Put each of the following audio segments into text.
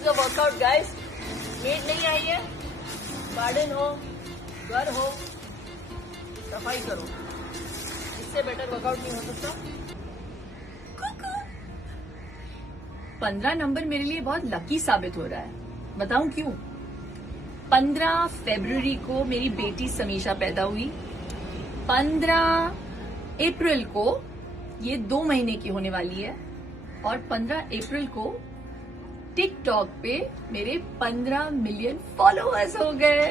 Is a workout guys. Made नहीं आई है, garden हो, घर हो, सफाई करो, इससे बेटर वर्कआउट नहीं हो सकता। 15 नंबर मेरे लिए बहुत लकी साबित हो रहा है। बताऊं क्यों? 15 फरवरी को मेरी बेटी समीशा पैदा हुई। 15 अप्रैल को ये 2 महीने की होने वाली है और 15 अप्रैल को टिकटॉक पे मेरे 15 मिलियन फॉलोअर्स हो गए।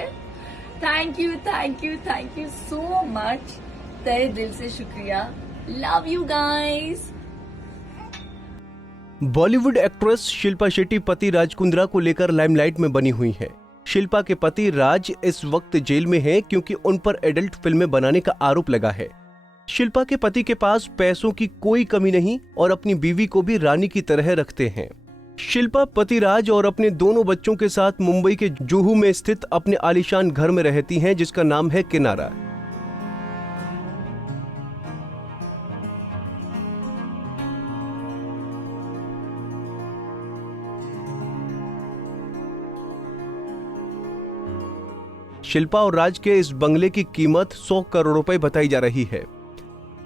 Thank you thank you thank you so much, तहे दिल से शुक्रिया। Love you guys. Bollywood actress Shilpa Shetty पति राज कुंद्रा को लेकर लाइमलाइट में बनी हुई हैं। शिल्पा के पति राज इस वक्त जेल में हैं क्योंकि उन पर एडल्ट फिल्में बनाने का आरोप लगा है। शिल्पा के पति के पास पैसों की कोई कमी नहीं और अपनी बीवी को भी रानी की तरह रखते हैं। शिल्पा पति राज और अपने दोनों बच्चों के साथ मुंबई के जुहू में स्थित अपने आलीशान घर में रहती हैं, जिसका नाम है किनारा। शिल्पा और राज के इस बंगले की कीमत 100 करोड़ रुपए बताई जा रही है।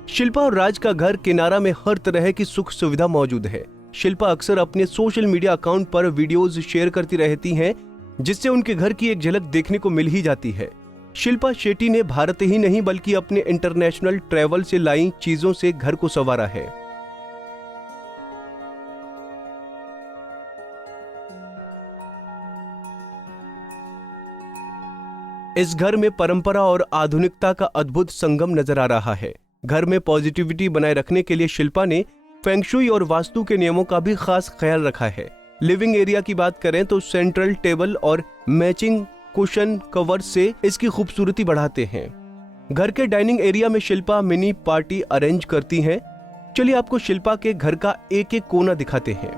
शिल्पा और राज का घर किनारा में हर तरह की सुख सुविधा मौजूद है। शिल्पा अक्सर अपने सोशल मीडिया अकाउंट पर वीडियोस शेयर करती रहती हैं, जिससे उनके घर की एक झलक देखने को मिल ही जाती है। शिल्पा शेट्टी ने भारत ही नहीं बल्कि अपने इंटरनेशनल ट्रैवल से लाई चीजों से घर को संवारा है। इस घर में परंपरा और आधुनिकता का अद्भुत संगम नजर आ रहा है। घर में पॉजिटिविटी बनाए रखने के लिए शिल्पा ने फेंगशुई और वास्तु के नियमों का भी खास ख्याल रखा है। लिविंग एरिया की बात करें तो सेंट्रल टेबल और मैचिंग कुशन कवर से इसकी खूबसूरती बढ़ाते हैं। घर के डाइनिंग एरिया में शिल्पा मिनी पार्टी अरेंज करती हैं। चलिए आपको शिल्पा के घर का एक एक कोना दिखाते हैं।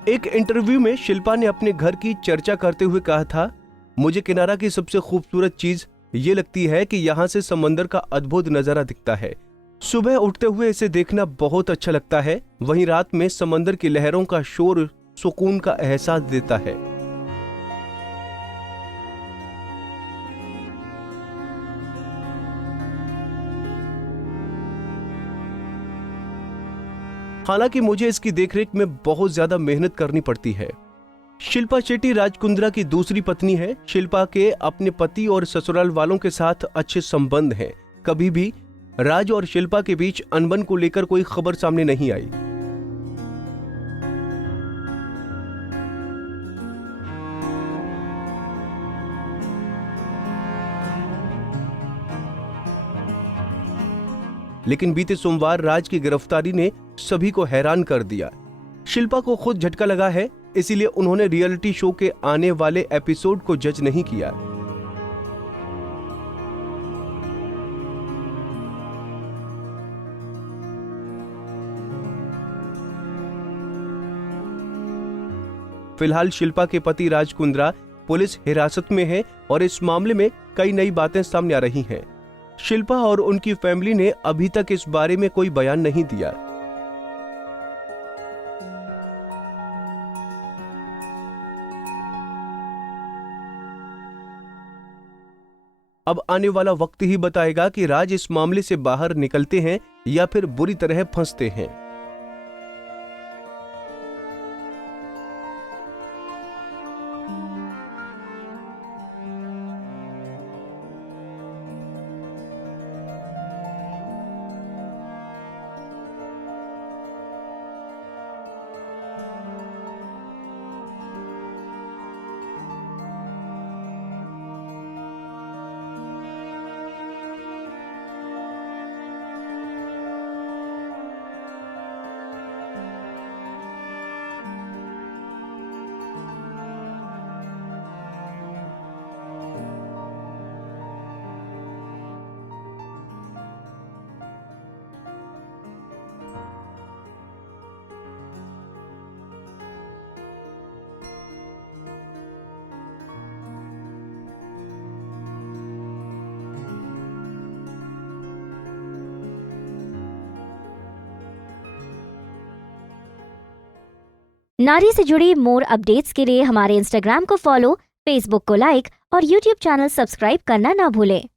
एक इंटरव्यू में शिल्पा ने अपने घर की चर्चा करते हुए कहा था, मुझे किनारा की सबसे खूबसूरत चीज ये लगती है कि यहाँ से समंदर का अद्भुत नजारा दिखता है। सुबह उठते हुए इसे देखना बहुत अच्छा लगता है, वहीं रात में समंदर की लहरों का शोर सुकून का एहसास देता है। हालांकि मुझे इसकी देखरेख में बहुत ज्यादा मेहनत करनी पड़ती है। शिल्पा शेट्टी राज कुंद्रा की दूसरी पत्नी है। शिल्पा के अपने पति और ससुराल वालों के साथ अच्छे संबंध हैं। कभी भी राज और शिल्पा के बीच अनबन को लेकर कोई खबर सामने नहीं आई। लेकिन बीते सोमवार राज की गिरफ्तारी ने सभी को हैरान कर दिया। शिल्पा को खुद झटका लगा है, इसीलिए उन्होंने रियलिटी शो के आने वाले एपिसोड को जज नहीं किया। फिलहाल शिल्पा के पति राज कुंद्रा पुलिस हिरासत में है और इस मामले में कई नई बातें सामने आ रही हैं। शिल्पा और उनकी फैमिली ने अभी तक इस बारे में कोई बयान नहीं दिया। अब आने वाला वक्त ही बताएगा कि राज इस मामले से बाहर निकलते हैं या फिर बुरी तरह फंसते हैं। नारी से जुड़ी मोर अपडेट्स के लिए हमारे इंस्टाग्राम को फॉलो, फेसबुक को लाइक और यूट्यूब चैनल सब्सक्राइब करना ना भूलें।